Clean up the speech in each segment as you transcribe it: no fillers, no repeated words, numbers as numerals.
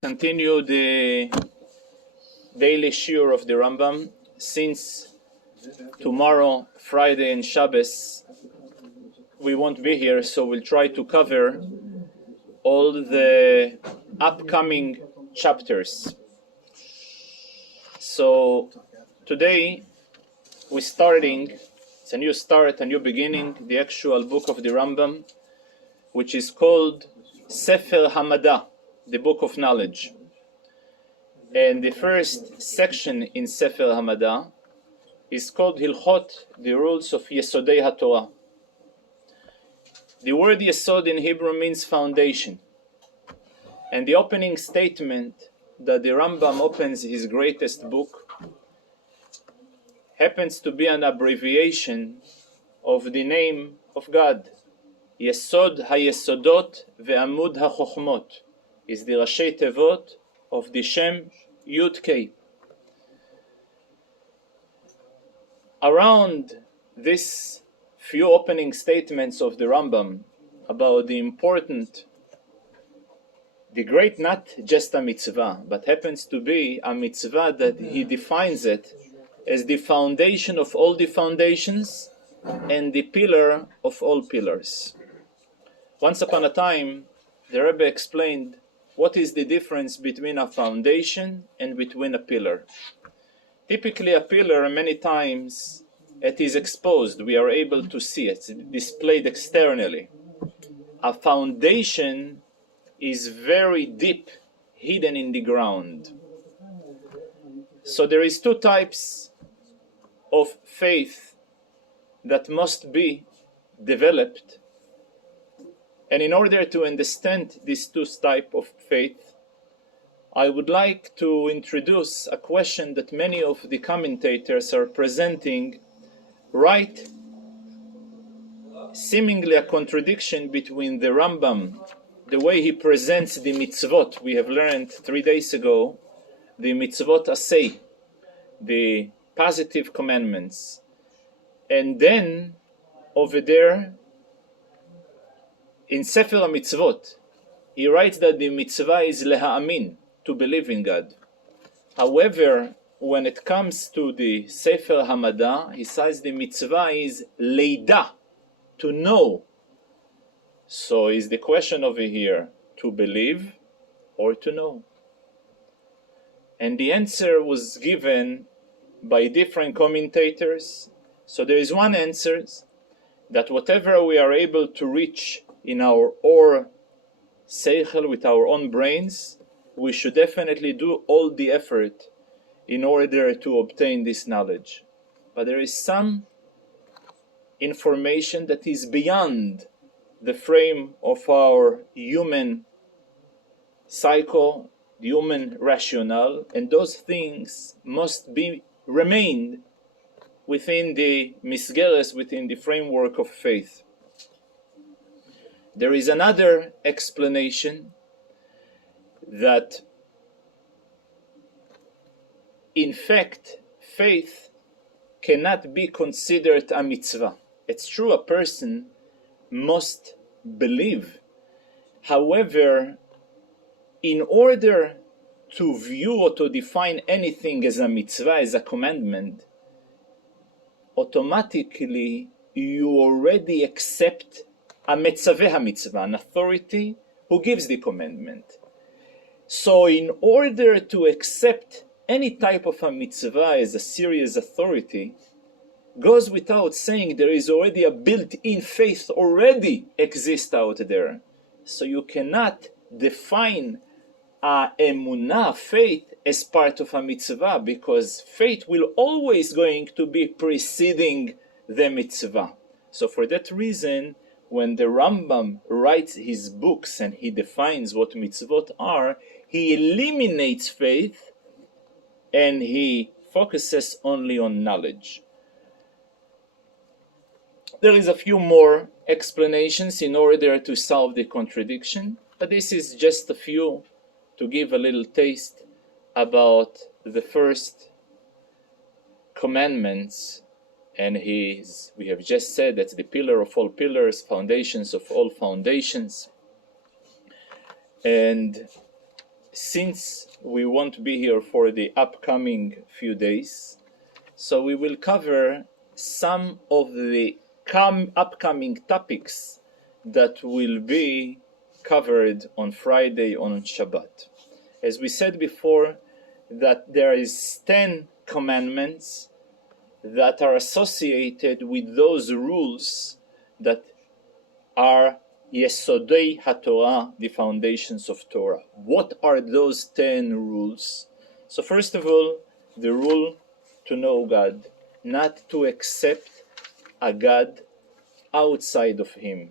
Continue the daily shiur of the Rambam. Since tomorrow, Friday and Shabbos, we won't be here, so we'll try to cover all the upcoming chapters. So today we're starting, it's a new start, a new beginning, the actual book of the Rambam, which is called Sefer Hamada, the book of knowledge. And the first section in Sefer Hamada is called Hilchot, the rules of Yesodei haTorah. The word Yesod in Hebrew means foundation. And the opening statement that the Rambam opens his greatest book happens to be an abbreviation of the name of God. Yesod HaYesodot ve'amud HaChochmot is the Rashi Tevot of the Shem Yud Kei. Around this few opening statements of the Rambam about the great, not just a mitzvah, but happens to be a mitzvah that he defines it as the foundation of all the foundations and the pillar of all pillars. Once upon a time, the Rebbe explained what is the difference between a foundation and between a pillar. Typically a pillar, many times, it is exposed. We are able to see it. It's displayed externally. A foundation is very deep, hidden in the ground. So there is two types of faith that must be developed. And in order to understand these two types of faith, I would like to introduce a question that many of the commentators are presenting, right? Seemingly a contradiction between the Rambam, the way he presents the mitzvot. We have learned 3 days ago the mitzvot asay, the positive commandments. And then over there, in Sefer HaMitzvot, he writes that the mitzvah is leha'amin, to believe in God. However, when it comes to the Sefer Hamada, he says the mitzvah is leida, to know. So is the question over here, to believe or to know? And the answer was given by different commentators. So there is one answer, that whatever we are able to reach in our or seichel, with our own brains, we should definitely do all the effort in order to obtain this knowledge. But there is some information that is beyond the frame of our human psycho, the human rationale, and those things must be remained within the misgeres, within the framework of faith. There is another explanation that in fact faith cannot be considered a mitzvah. It's true, a person must believe. However, in order to view or to define anything as a mitzvah, as a commandment, automatically you already accept a metzaveh ha-mitzvah, an authority who gives the commandment. So in order to accept any type of a mitzvah as a serious authority, goes without saying there is already a built-in faith already exists out there. So you cannot define a emunah, faith, as part of a mitzvah, because faith will always going to be preceding the mitzvah. So for that reason, when the Rambam writes his books and he defines what mitzvot are, he eliminates faith and he focuses only on knowledge. There is a few more explanations in order to solve the contradiction, but this is just a few to give a little taste about the first commandments. And we have just said that's the pillar of all pillars, foundations of all foundations. And since we won't be here for the upcoming few days, so we will cover some of the upcoming topics that will be covered on Friday on Shabbat. As we said before, that there is 10 commandments that are associated with those rules that are Yesodei haTorah, the foundations of Torah. What are those 10 rules? So first of all, the rule to know God, not to accept a God outside of Him,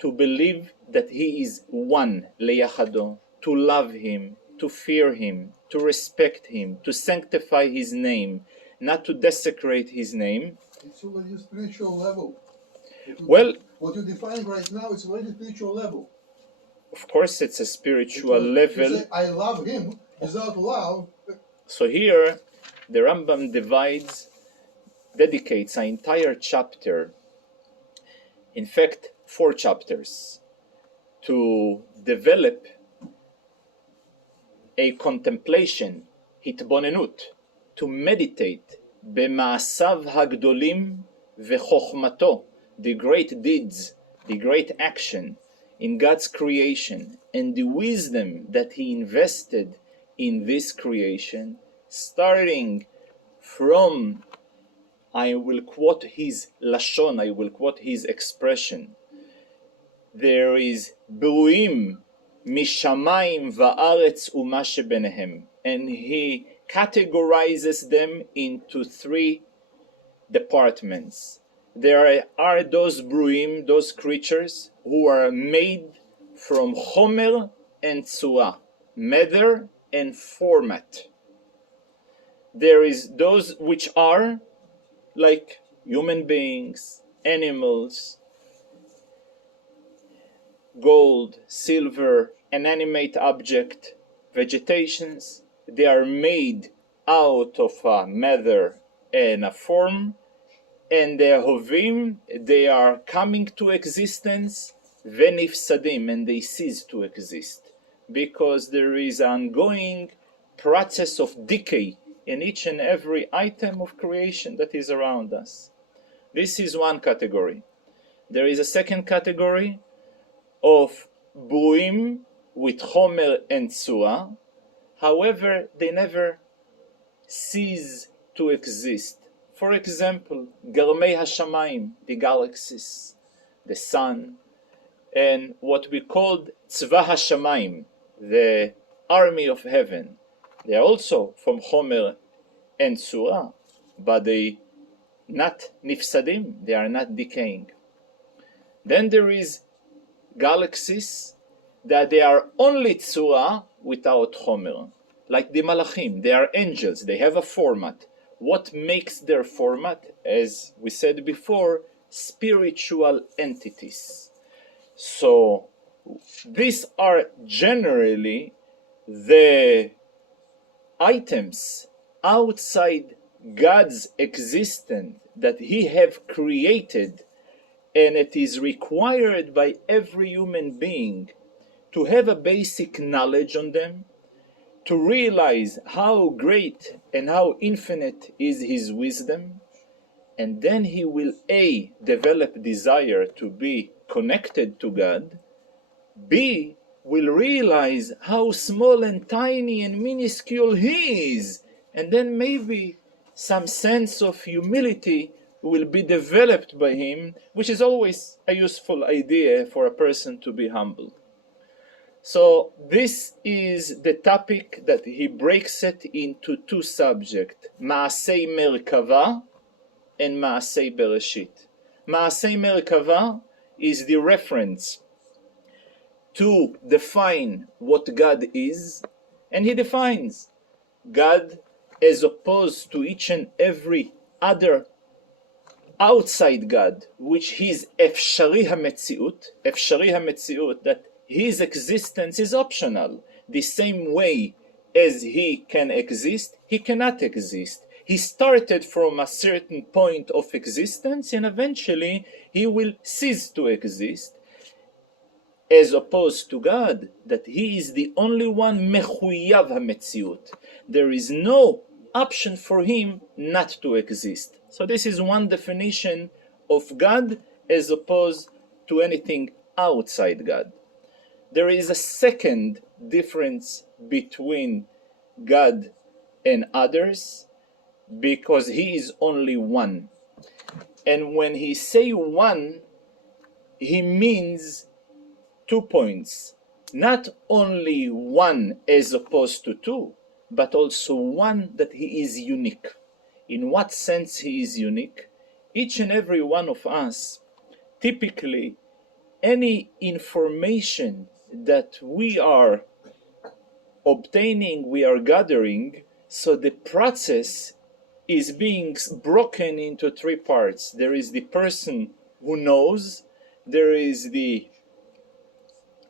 to believe that He is one, leyachado, to love Him, to fear Him, to respect Him, to sanctify His name, not to desecrate His name. It's already a spiritual level. Well, what you're defining right now is already a spiritual level. Of course, it's a spiritual level. You say, I love Him without love. So here, the Rambam dedicates an entire chapter, in fact, 4 chapters, to develop a contemplation, hitbonenut, to meditate, במעשיו הגדולים וחוכמתו, the great deeds, the great action in God's creation, and the wisdom that He invested in this creation, starting from, I will quote his lashon, I will quote his expression. There is B'ruim mishamayim va'aretz u'ma shebenehem, and he categorizes them into 3 departments. There are those B'ruim, those creatures who are made from chomer and tzura, matter and format. There is those which are like human beings, animals, gold, silver, inanimate object, vegetations. They are made out of a matter and a form, and the hovim, they are coming to existence, venifsadim, and they cease to exist, because there is an ongoing process of decay in each and every item of creation that is around us. This is one category. There is a second category of buim with chomer and tzura. However, they never cease to exist. For example, garmei hashamayim, the galaxies, the sun, and what we called tzva hashamayim, the army of heaven. They are also from chomer and tzura, but they not nifsadim, they are not decaying. Then there is galaxies that they are only tzura without chomer, like the malachim. They are angels, they have a format. What makes their format? As we said before, spiritual entities. So these are generally the items outside God's existence that He have created, and it is required by every human being to have a basic knowledge on them, to realize how great and how infinite is His wisdom, and then he will A, develop desire to be connected to God, B, will realize how small and tiny and minuscule he is, and then maybe some sense of humility will be developed by him, which is always a useful idea for a person to be humble. So this is the topic that he breaks it into 2 subjects, Maasei Merkava and Maasei Bereshit. Maasei Merkava is the reference to define what God is, and he defines God as opposed to each and every other outside God, which is Efshari HaMetziut, that his existence is optional. The same way as he can exist, he cannot exist. He started from a certain point of existence, and eventually he will cease to exist. as opposed to God, that He is the only one mechuyav hametziut. There is no option for Him not to exist. So this is one definition of God as opposed to anything outside God. There is a second difference between God and others, because He is only one. And when He say one, He means 2 points. Not only one as opposed to two, but also one that He is unique. In what sense He is unique? Each and every one of us, typically, any information that we are obtaining, we are gathering, so the process is being broken into 3 parts. There is the person who knows, there is the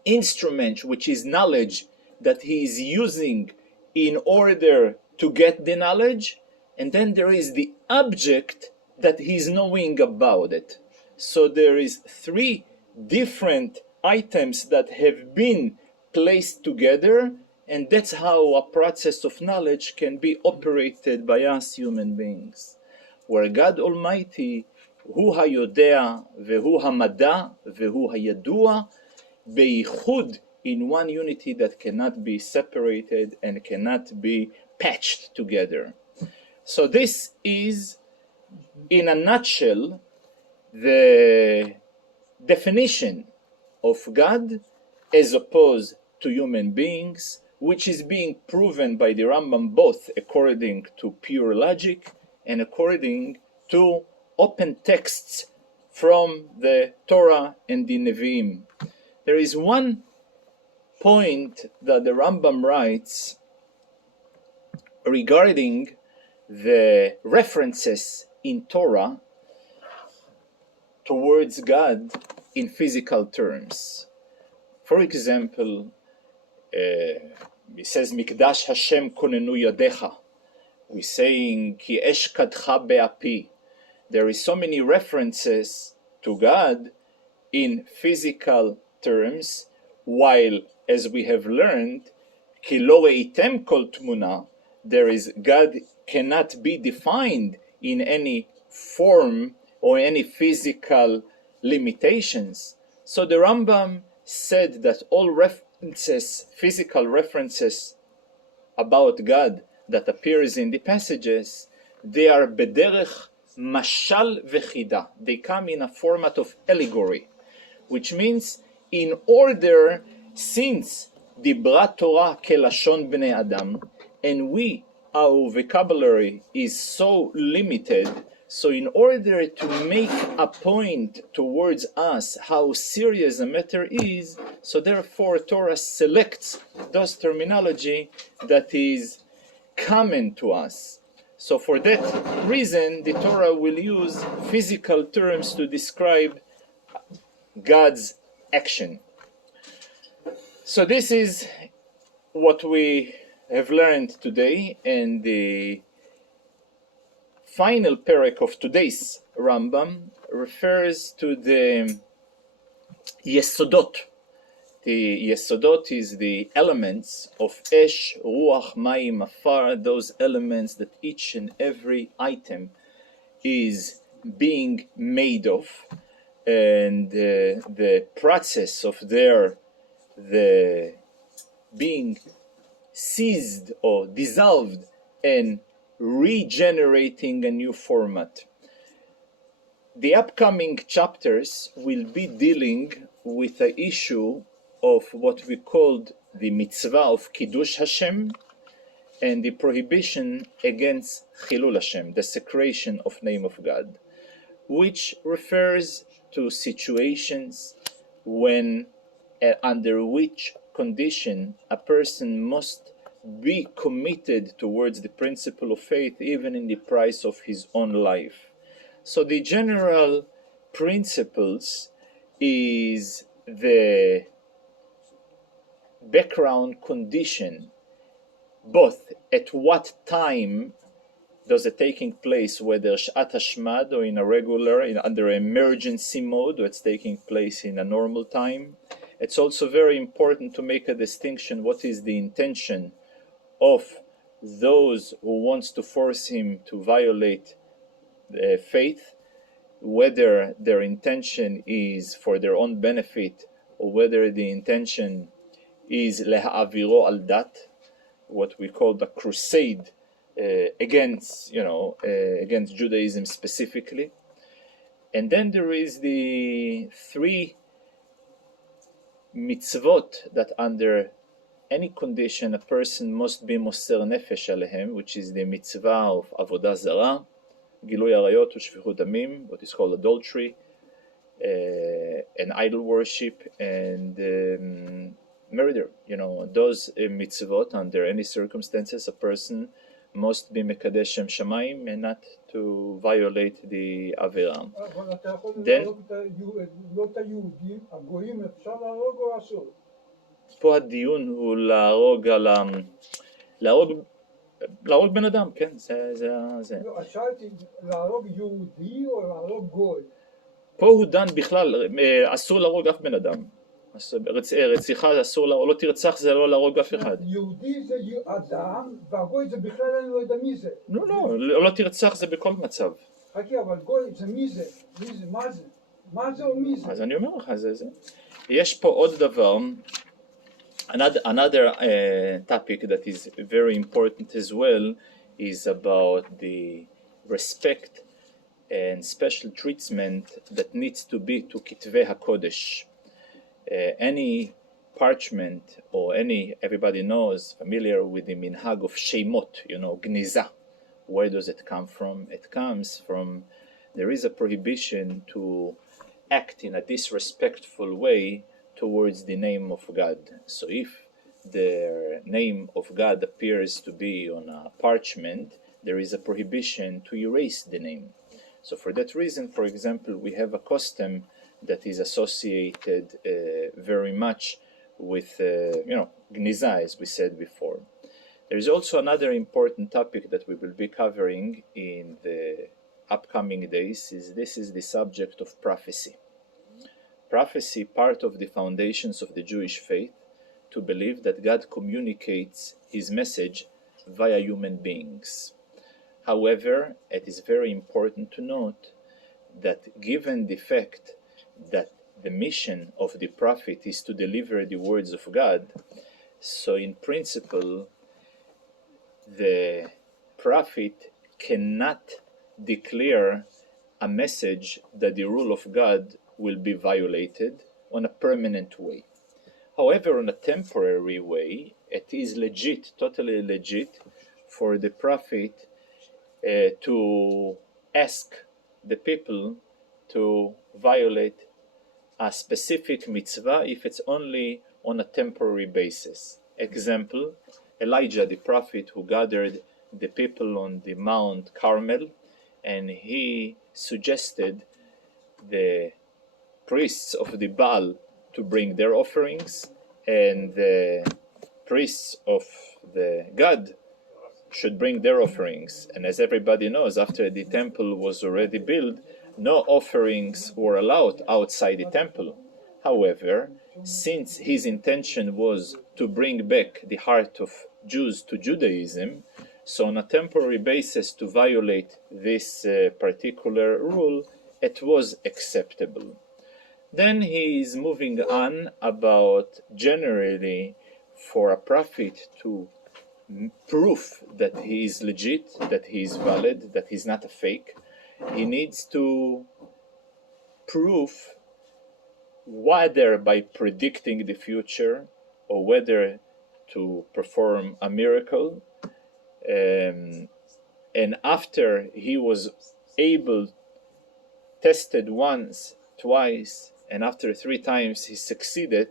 instrument, which is knowledge, that he is using in order to get the knowledge, and then there is the object that he's knowing about it. So there is 3 different items that have been placed together, and that's how a process of knowledge can be operated by us human beings. Where God Almighty, hu hayodea vehu hamada vehu hayadua, beichud, in one unity that cannot be separated and cannot be patched together. So this is, in a nutshell, the definition of God as opposed to human beings, which is being proven by the Rambam both according to pure logic and according to open texts from the Torah and the Nevi'im. There is one point that the Rambam writes regarding the references in Torah towards God in physical terms. For example, he says, Mikdash Hashem konenu yadecha. We're saying, Ki esh kadcha be'api. There is so many references to God in physical terms, while, as we have learned, Ki lo reitem kol tmuna, there is God cannot be defined in any form or any physical limitations. So the Rambam said that all references, physical references about God that appears in the passages, they are bederech mashal vechida. They come in a format of allegory, which means in order, since dibra Torah kelashon bnei Adam, and our vocabulary is so limited, so in order to make a point towards us how serious a matter is, so therefore Torah selects those terminology that is common to us. So for that reason, the Torah will use physical terms to describe God's action. So this is what we have learned today, and the final parak of today's Rambam refers to the Yesodot. The Yesodot is the elements of Esh, Ruach, Mayim, Afar, those elements that each and every item is being made of, and the process of the being seized or dissolved and regenerating a new format. The upcoming chapters will be dealing with the issue of what we called the Mitzvah of Kiddush Hashem and the prohibition against Chilul Hashem, the secretion of name of God, which refers to situations when under which condition a person must be committed towards the principle of faith, even in the price of his own life. So the general principles is the background condition, both at what time does it taking place, whether Shat Hashmad or in a regular, under emergency mode, or it's taking place in a normal time, it's also very important to make a distinction. What is the intention of those who wants to force him to violate faith, whether their intention is for their own benefit or whether the intention is leha'aviro al dat, what we call the crusade against Judaism specifically. And then there is the three mitzvot that under any condition a person must be moser nefesh alehem, which is the mitzvah of avodah zarah, gilui arayot u'shfichut damim, what is called adultery, and idol worship, and murder. Those mitzvot, under any circumstances, a person must be mekadesh shem shamayim and not to violate the avera. אבל אתה יכול Then, לא את היהודים, הגויים אפשר להרוג או אסור? פה הדיון הוא להרוג בן אדם, כן, זה. לא, שאלתי, להרוג יהודי או להרוג גוי? פה הוא דן בכלל, אסור להרוג אף בן אדם. רציחה אסור, לא תרצח זה לא להרוג אף אחד. יהודי זה אדם, והגוי זה בכלל אני לא יודע מי זה. לא תרצח זה בכל מצב. חכי, אבל גוי זה מי זה? מה זה? מה זה או מי זה? אז אני אומר לך, זה. יש פה עוד דבר, another topic that is very important as well is about the respect and special treatment that needs to be to Kitvei HaKodesh. Any parchment or everybody knows, familiar with the minhag of Shemot, Gniza. Where does it come from? It comes from, there is a prohibition to act in a disrespectful way towards the name of God. So if the name of God appears to be on a parchment, there is a prohibition to erase the name. So for that reason, for example, we have a custom that is associated very much with, Gniza, as we said before. There is also another important topic that we will be covering in the upcoming days. This is the subject of prophecy. Prophecy, part of the foundations of the Jewish faith, to believe that God communicates his message via human beings. However, it is very important to note that given the fact that the mission of the prophet is to deliver the words of God, so in principle, the prophet cannot declare a message that the rule of God will be violated on a permanent way. However, on a temporary way, it is legit, totally legit, for the prophet to ask the people to violate a specific mitzvah if it's only on a temporary basis. Example, Elijah the prophet, who gathered the people on the Mount Carmel, and he suggested the priests of the Baal to bring their offerings, and the priests of the God should bring their offerings. And as everybody knows, after the temple was already built, no offerings were allowed outside the temple. However, since his intention was to bring back the heart of Jews to Judaism, so on a temporary basis to violate this particular rule, it was acceptable. Then he is moving on about generally for a prophet to prove that he is legit, that he is valid, that he's not a fake. He needs to prove whether by predicting the future or whether to perform a miracle. And after he was able, tested once, twice, and after 3 times he succeeded,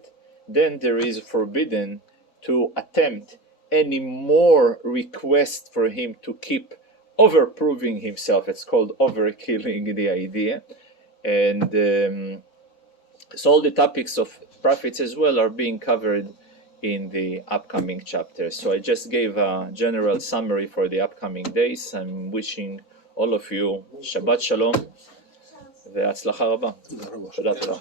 then there is forbidden to attempt any more request for him to keep overproving himself. It's called overkilling the idea. And so all the topics of prophets as well are being covered in the upcoming chapters. So I just gave a general summary for the upcoming days. I'm wishing all of you Shabbat Shalom והצלחה רבה. תודה רבה.